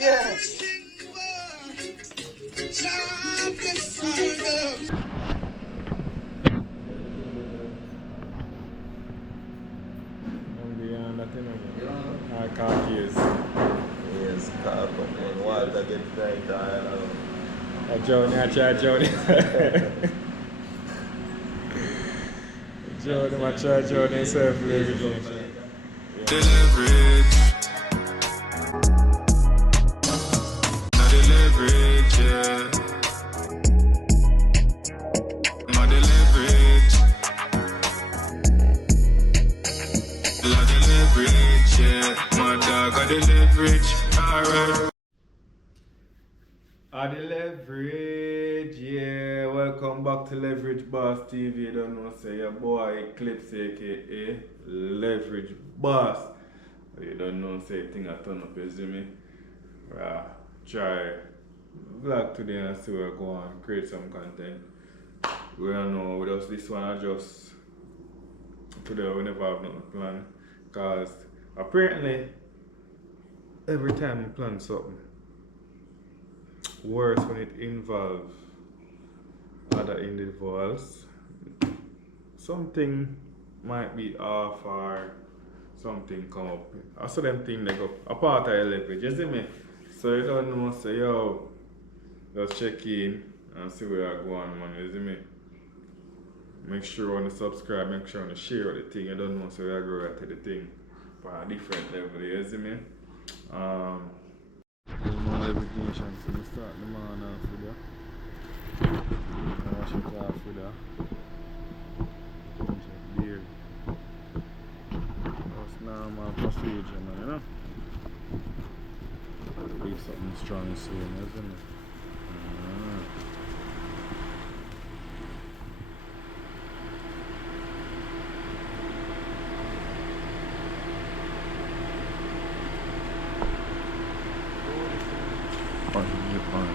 Yeah. I can't use. Yes, car company. Water get tight, A Jody, I try Jody. Jody, I try Jody himself. The leverage, not the leverage, yeah. Not the leverage, not the leverage, yeah. My dog got the leverage, alright. The leverage, yeah. Welcome back to Leverage Boss TV. You don't know, say your boy Eclips, aka Leverage Boss. You don't know, say thing I turn up, you see me? Try vlog today and see where I go and create some content. We don't know, with us this one, I just today we never have nothing planned. Because apparently, every time you plan something, worse when it involves other individuals, something might be off or something come up. I saw them thing they go a part of your leverage, you see me? So you don't know, say yo, just check in and see where I go on, man, you see me? Make sure you want to subscribe, make sure you want to share the thing, you don't know, so I go right to the thing for a different level, you see me? Everything, so we start the man off with that. Wash it off with that. Finish it beard. That's normal procedure, man, you know? Leave something strong soon, isn't it?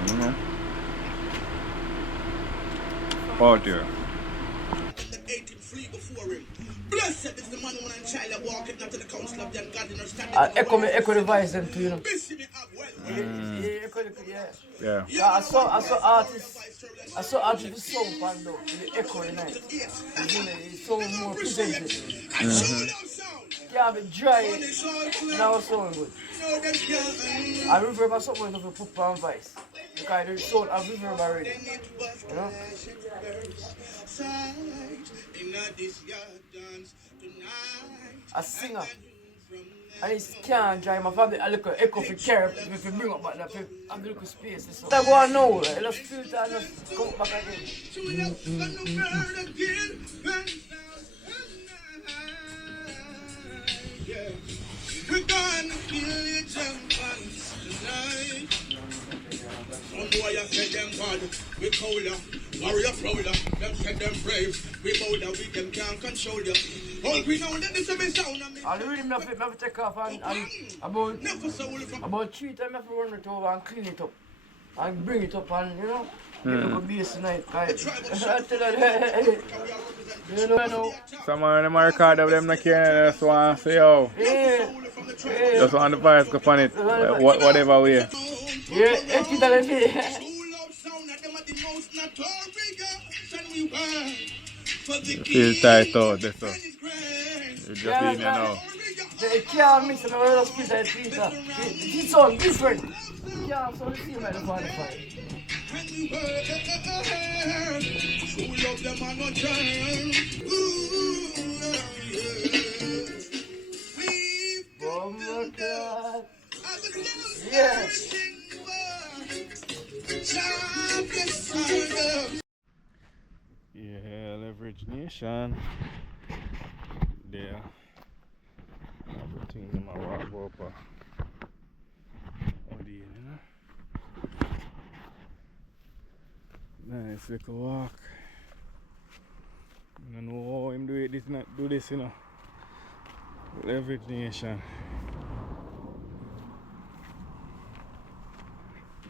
You know? Oh dear. Blessed is the man, woman, and child that walketh not to the counsel of them godliness. Echo the voice them too, you know. Yeah. I saw artists with sound band up with the echo in it. It's so more presented. Yeah, but dry now sound good. I reverb something to put on voice. Because the sound of reverb already. You know? A singer. And it can't drive my family a little echo for care if you bring up back that a little space. So I go on now, let's filter and just come back again. We're gonna kill your champions tonight. Some boy I said them bad, we colder, warrior prouder, them said them brave, we bolder, we them can't control you. All we know that this is a sound of me. I really never take off and about 3 times I have to run it over and clean it up. And bring it up and, you know, get a bass tonight. I tell you know. Someone in the record of them not caring, just want to say, yo. Yeah. Just want the vibes go on it, whatever way. Yeah, Feel tight out, that's all. You just in now. They can't mix it with the split and pizza. It's all different. You can't so the same like the 45. Oh my God. Yeah. Yeah, Leverage Nation. There. Everything in my walk up. You know? Nice little walk. I don't know how him do this, you know. Leverage Nation.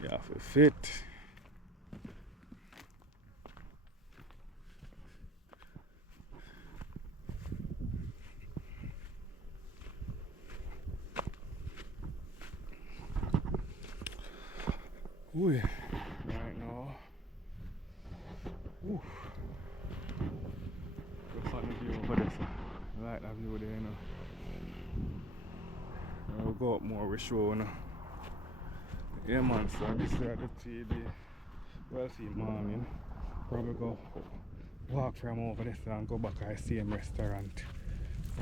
You have to fit. Ooh, right now. Ooh. Look at the view over there, sir. I like that view there, you know. I'll go up more with show, you know. Yeah, man, so this is the TV. Wealthy morning. Probably go walk from over there and go back to the same restaurant.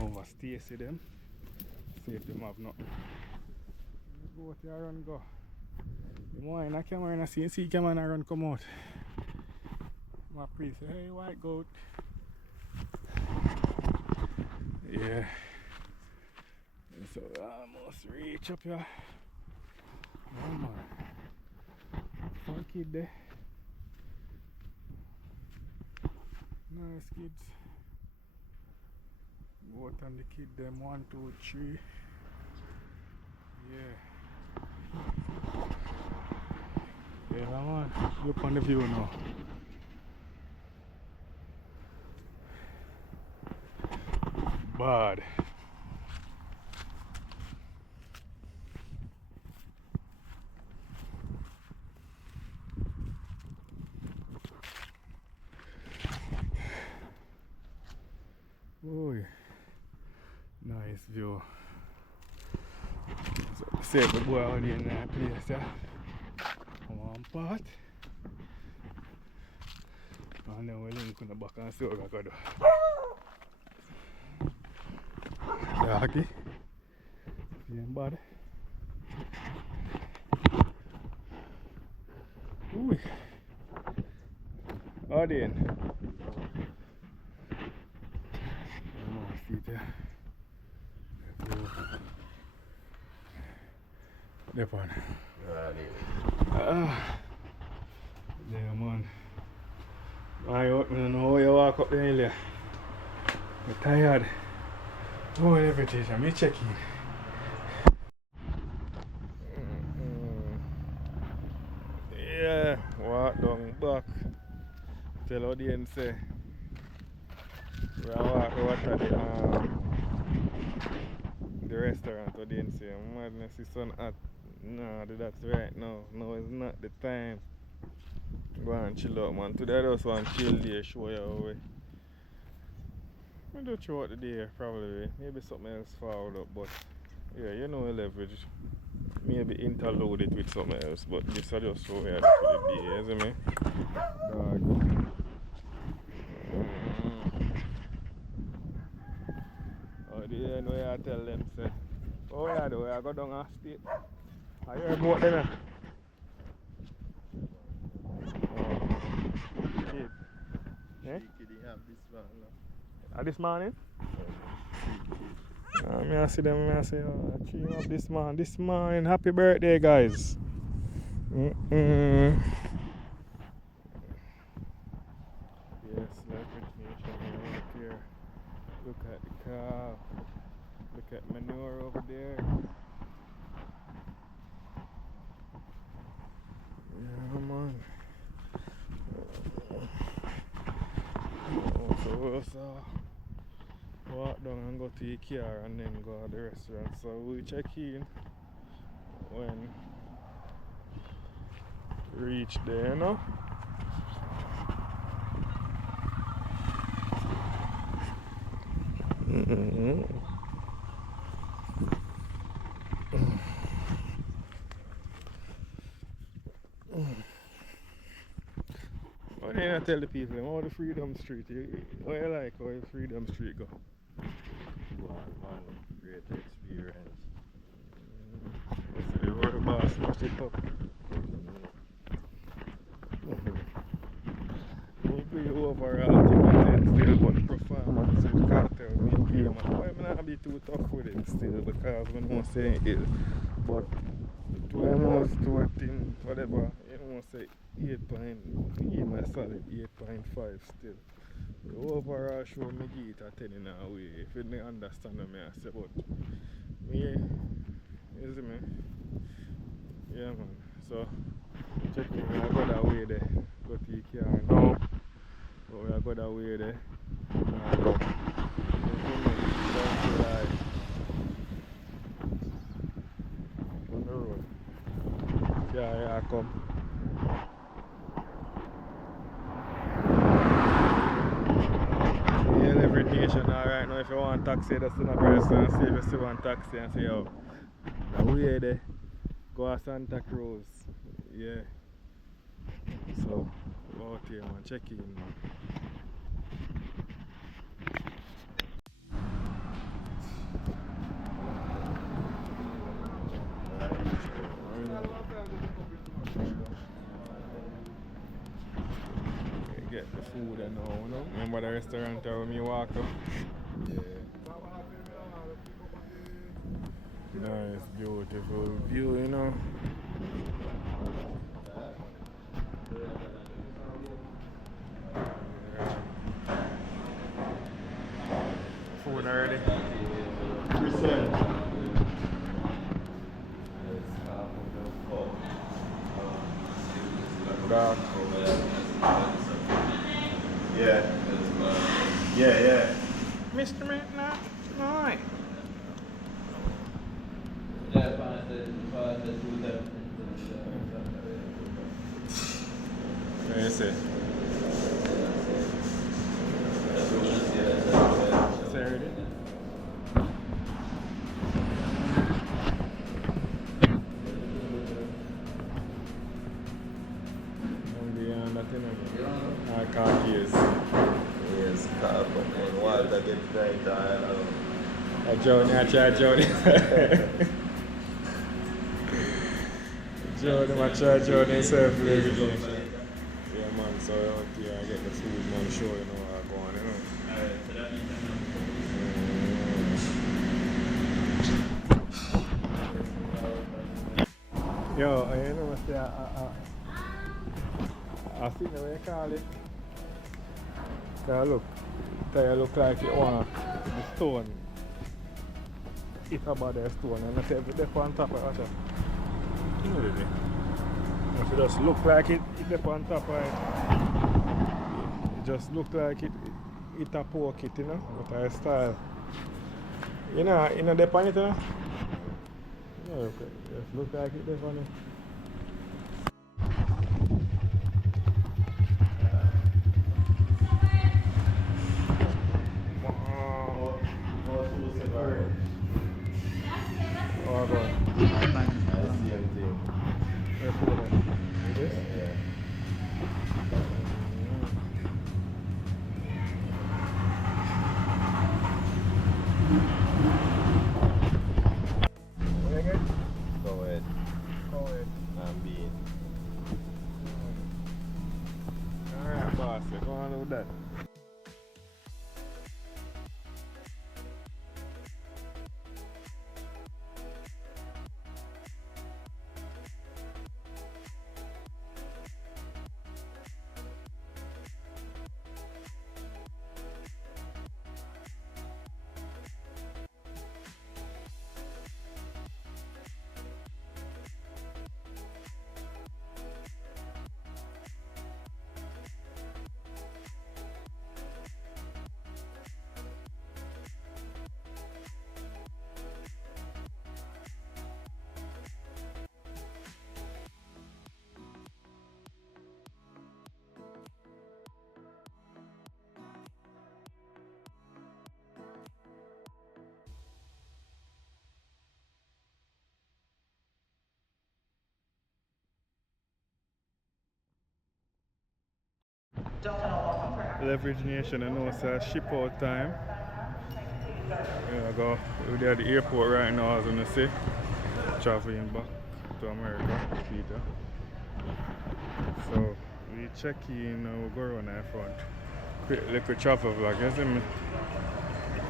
Over Stacy them. See if them have nothing. Go out there and go. You want in a camera and I see camera and run come out. My priest say, hey white goat. Yeah. So we almost reach up here. Oh man. Fun kid there. Nice kids. Both and the kid them 1, 2, 3. Yeah. Yeah man. Look on the view now. Bad. Oh, nice view. So, save the boy out in that place, yeah. One part. And then we'll link on the back and see what I got to do. Doggy. Same body. Ooh. Audience. That one. Yeah, man. I don't know how you walk up the hill here. I'm tired. Oh, everything. I'm checking. Yeah, walk down back. Tell audience say we are walking over the restaurant. Audience say madness is sun hot. No, that's right now. No, it's not the time. Go and chill out, man. Today I just want to chill there, show you how we. I do throughout the day, probably. Maybe something else forward up, but yeah, you know, leverage. Maybe interload it with something else, but this is just how we are for the day, isn't it? Dog. Oh, the end where I tell them, say, oh, yeah, the way I go down a state. I hear about them. Kid. Eh? This morning? I see them, I say, dream of this man. This morning, happy birthday, guys. Yes, leverage nation right here. Look at the car. Look at manure over there. Yeah, man. So we'll walk down and go to Ikea and then go to the restaurant. So we check in when reach there, you know. What do you tell the people how the Freedom Street? What you like how the Freedom Street go? One great experience. The road boss smash it up. We overall thing still, but performance with cartel make game. Why am I not be too tough with it still? Because we don't say it. But to almost to a team, whatever, you don't say 8 point, give me a solid 8.5 still. The overall show me give it a 10 in a way. If you don't understand me, I say, but me, you see me? Yeah, man. So, check me, I go that way there. Go to Ikea now. But we are go that way there. Go. On the road. Yeah, I come. Leverage Nation right now. If you want taxi, that's in a person and see if you see one taxi and say, yo, now we here there. Go to Santa Cruz. Yeah. So, out here, man. Check in, man. Get the food and all, you know. Remember the restaurant where me walk up? Yeah. Nice, beautiful view, you know. Food already. Percent. Dark. Yeah. Yeah. Mr. McNutt, right. What do you say? Saturday. I can't use. Yes, car from when water get bright A Johnny, I try Johnny. Johnny, I try Johnny himself. Yeah, man, so out here I get the food, man, show you know what I'm going, you know. Yo, you know what I see the way you call it. Look, it look like it want the stone. It's about the stone and I say it's on top of it. You know what I mean? If it just look like it's on top of it. It just look like it a poke it, you know, but I style. You know the pan it, you know? Yeah, okay. Just look like it on it. Leverage Nation, I know it's a ship out time. Yeah, we're at the airport right now, as I say. Traveling back to America, Peter. So we check in and we go around in front. Quick little travel vlog, you see me?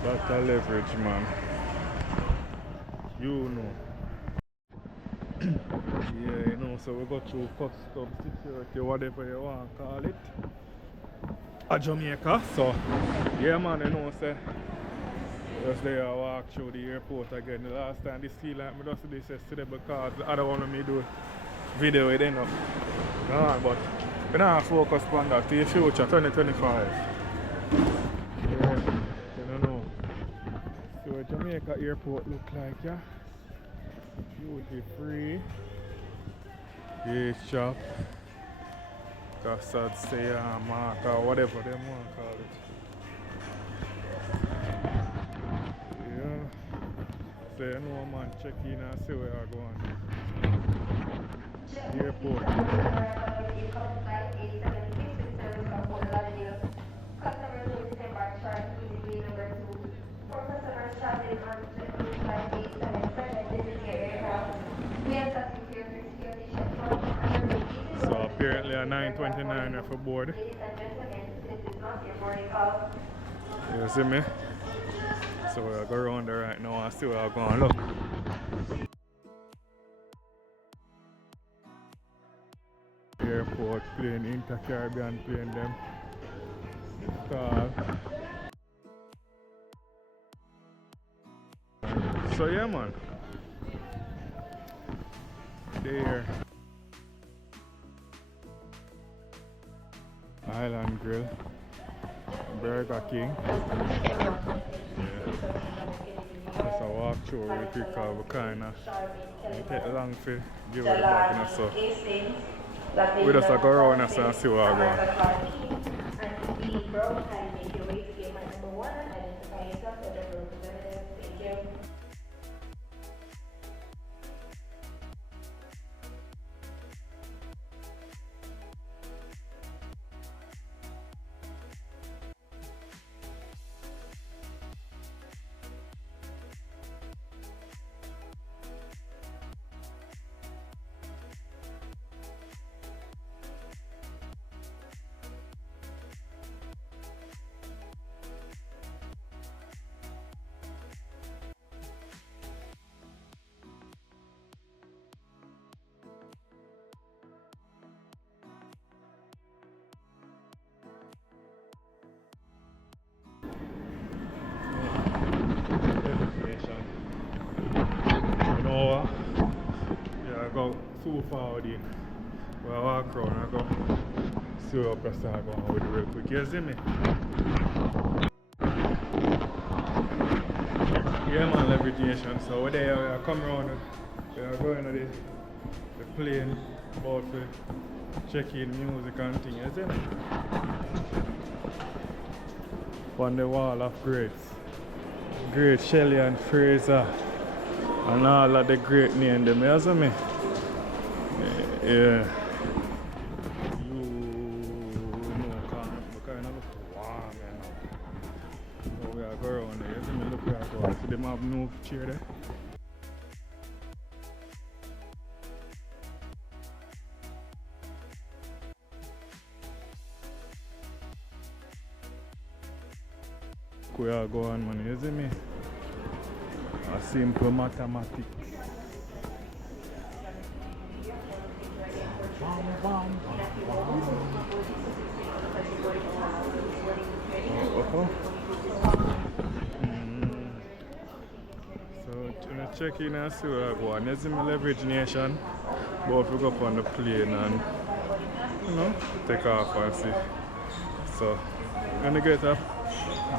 That's a leverage, man. You know. Yeah, you know, so we go through custom security, whatever you want to call it. At Jamaica, so yeah, man, you know, say just there I walk through the airport again. The last time this feel like me just do this yesterday because the other one of me do video with enough. But we don't focus on that to the future, 2025. Yeah, you don't know. So Jamaica airport look like, yeah. Duty free. Gift shop. Cassad say mark or whatever they want to call it. So you know man, check in and see where you're going. Airport. Customers will disembark shortly in gate number 2. For customers traveling on flight 877, this is your aircraft. We ask that you fear for security checkpoint. So apparently at 9:29 for board. Ladies and gentlemen, this is not your boarding call. You see me? So we'll go around there right now and see where I'm going. Look. Airport plane, Inter-Caribbean plane them. So yeah man. There. Island Grill. Burger King. Yeah. Just a walk through really quick because we kinda take long to give it back so. We just go around and see what I'm going. Yeah, I go too forward in. Well, I walk around, I go see what I start going with it real quick. You see me? Yeah man, leveragation. So we're there, I come around, we are going to the plane, about to check in music and things, you see me? On the wall of greats. Great Shelley and Fraser. And all of the great names, them, you see me? Yeah. You know, kind of look warm, you know. So we are going around there, you see me? Look where I go. See them have no chair there. We are going, man, you see me? A simple mathematics. So, to check in and see where I go. And you see me Leverage Nation. Both we go up on the plane and, you know, take off and see. So, I'm gonna get a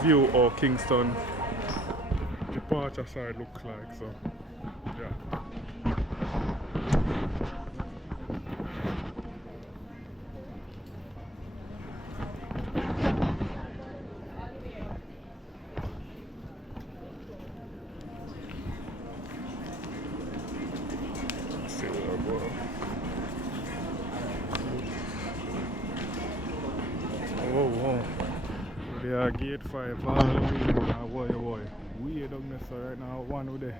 view of Kingston departure side look like, so yeah. Let's see where I go. Whoa. They are gate 5 all the way. Boy. We down there, so right now one with the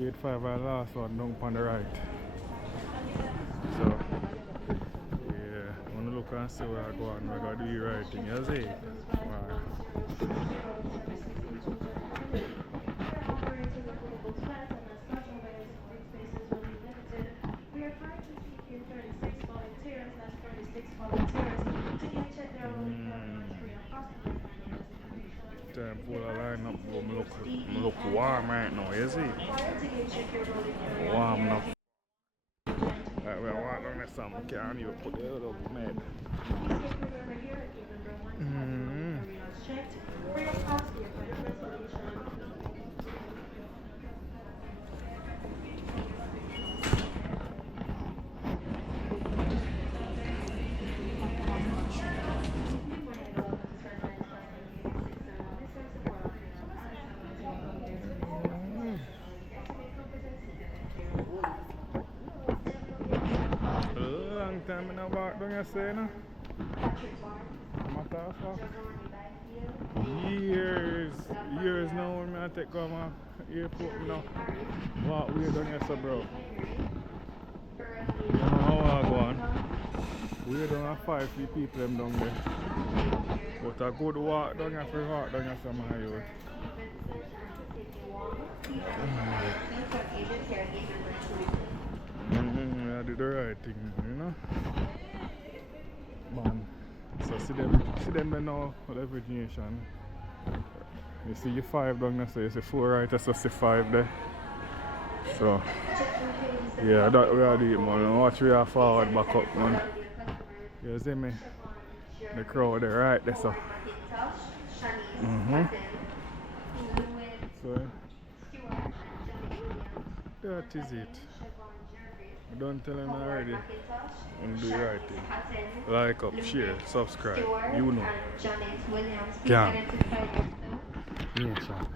gate 5 and last one down on the right. So yeah, I wanna look and see where I go and we're gonna do the right thing, you see? Wow. We are trying to secure 36 volunteers, that's 36 volunteers, to get checked their Time full of line up, but I look warm right now, you see? Warm enough. Right, we're walking on some, can't even put the other mad. time I walk down here, say, no? Matter of fact. Years now when I take come airport now. Walk way down here, so bro. You know how I go on. We don't have 5 people them down there. But a good walk down here for walk down here some high youth. I did the right thing, you know. Man. So see them now leverage nation. You see your 5 down there, so you see 4 right, so see 5 there. So yeah, that we are doing, man. Watch we are forward back up, man. You see me? The crowd there right there, so. So that is it. I don't tell them already. And do the right thing. Like up, share, subscribe. You know. Yeah. Yeah, sure.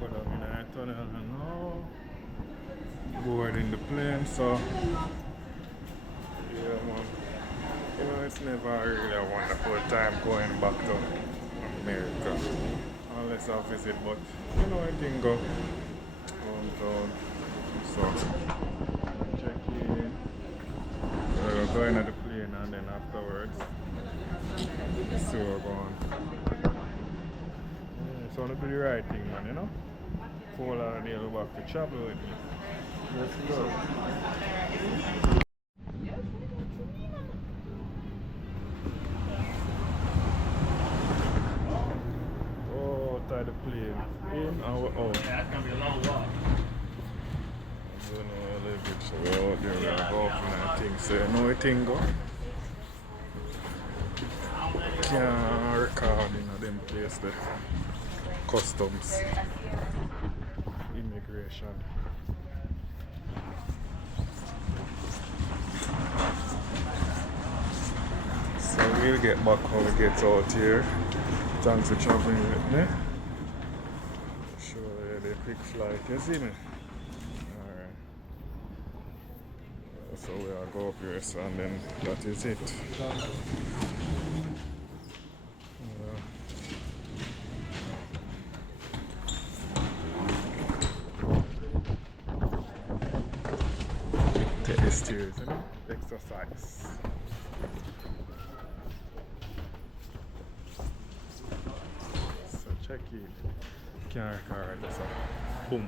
Go down in the tunnel and now. Board in the plane, so. Yeah, man. You know, it's never really a wonderful time going back to America. Unless I visit, but you know, I can go downtown. So, check in. We're going at the plane and then afterwards, see where we're going. Yeah, so, I'm gonna do the right thing, man, you know? Fall out of there, go back to travel with me. Let's go. Outside the plane, in and we're out. That's gonna be a long walk. I don't know a little bit, so we're out there, we're go up and I think so. You know what thing go? Can't record in them place there. Customs. Immigration. So we'll get back when we get out here. Thanks for traveling with me. Show you the quick flight, you see me? Alright. So we'll go up here, so, and then that is it. Take the stairs, you know? Exercise. So check it. Can't record this up. Boom.